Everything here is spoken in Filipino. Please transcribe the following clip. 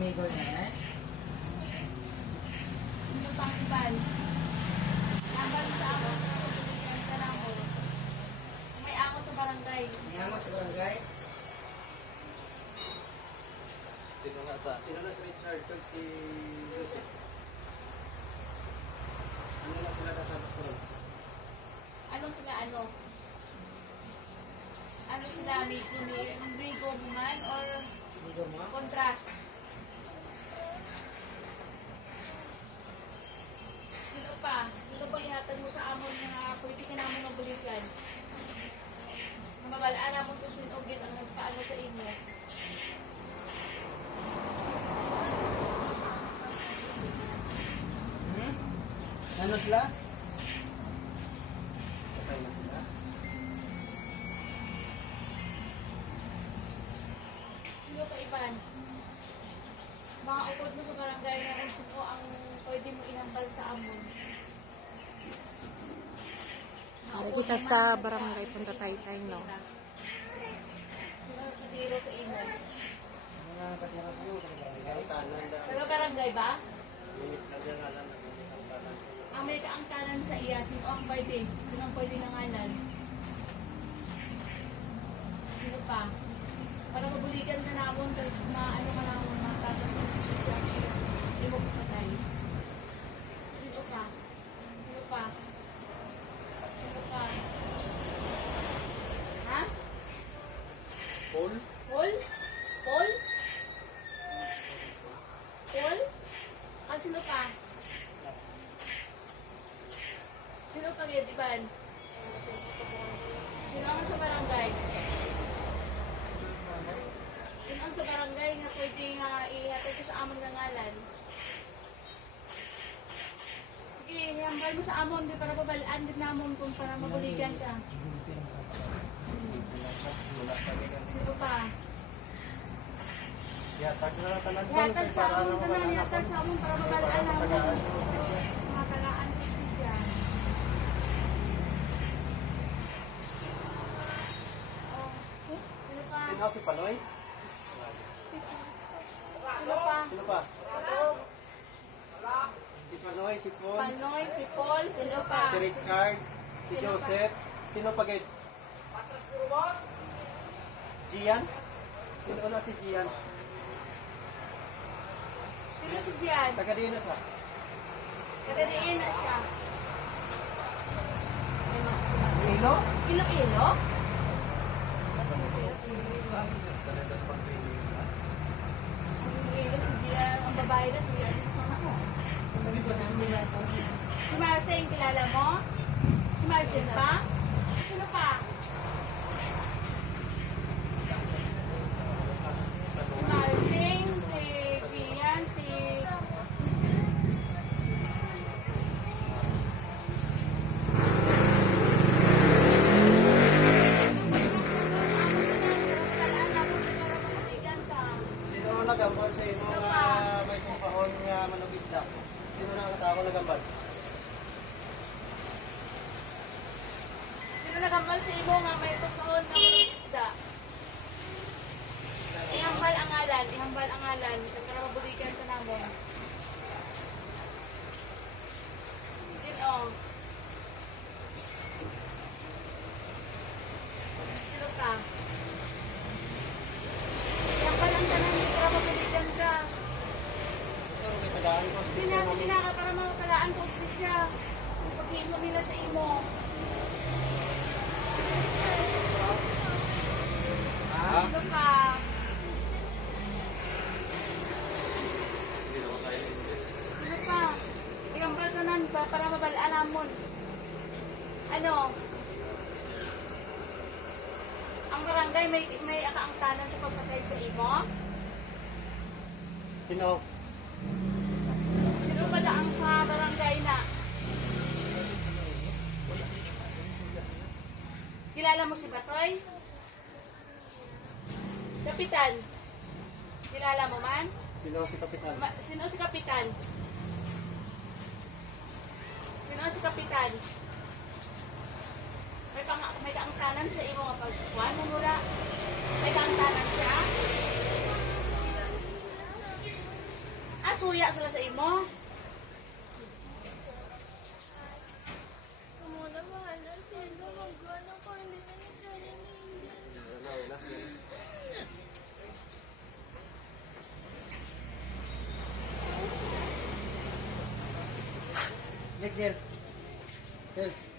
Amigo na. Ano pang ibal? Laban sa ako. Bibigyan sa namo. May akot sa barangay. Niyama sa barangay. Sino na si Richard kung si Joseph? Ano na sila kasama ko? Ano sila ano? Ano sila? May brigo man or Amigo mo. contract? Sino pa? Sino pa ihatag mo sa amon na pwede ka namin mabulikan? Mabalaan naman kung sinugin ang nagpaano sa inyo. Hmm? Ano sila? Patay na sila. Sino ka iban? Mga ukod mo sa barangay na kung sino ang pwede mo inambal sa amon. Para kita sa barangay punta tayo no. Sino ang katiro sa imo? Mga katira sa iyo. Ang tanan na. Taga barangay ba? Limit na dyan alam na ang tanan sa iyo. Ang may kaangkanan sa iya, sino ang pwede? Sino ang pwede nangalan? Sino pa? Para mabuligan ka namon, ano ka namon, matatanong siya. Hindi mo patay. Sino pa? Sino pa? Sino pa? Ha? Paul? Paul? Paul? Paul? At sino pa? Sino pa Iban? Sino ang sa barangay? Sino ang sa barangay nga pwede nga ihatid ko sa amon nga ngalan? Sige, hiyambal mo sa amon, di para pabalaan din namon kung para mabuligan ka. Wala kami ng Sino pa? yatag na tanan ko. Ihatag sa amon ka na, ihatag sa amon para mabalaan namon. Mga tagaan sa siya. Oh, sino pa? Sino si Panoy? Sino pa? Sino pa? Si Panoy, si Paul, Panoy, si Paul, sino pa? si Richard, si Joseph. Sino pa gay? Gian? Sino na si Gian? Sino si Gian? Taga din na sa. Kadadiin na siya. Ilo? Iloilo? Iloilo si Gian, ang babae na si Gian. Si Marcel, kilala mo? Si Marcel pa? Sino pa? Si Marcel, si Gian, si... Sino ang nagambal sa imo nga may kumpahon nga manugisda? Sino na ang tao nagambal? Sino nagambal sa imo nga may tukahon ng isda? Ihambal ang ngalan, sa para mabuligan ka namon. Sino? Sino ka? Ihambal ang tanan mo para mabuligan ka. Ito may tagaan ko. Sige na ka para matalaan ko siya. Paghingo nila sa imo. Ha? Sino ka? Sino pa? Ihambal ka nan ba para mabalaan namon. Ano? Ang barangay may akaangtanan sa pagpatay sa imo? Sino? Sino ba daang sa barangay na? Kilala mo si Batoy? Kapitan? Kilala mo man? Sino si Kapitan? Sino si Kapitan? Sino si Kapitan? May kaangtanan sa imo nga pagkuhan mo mura. May kaangtanan siya. Nagpamangya sila sa imo? Muna bahala sila. Magkano ko, hindi na nagkaya na Indian. Next year. Yes.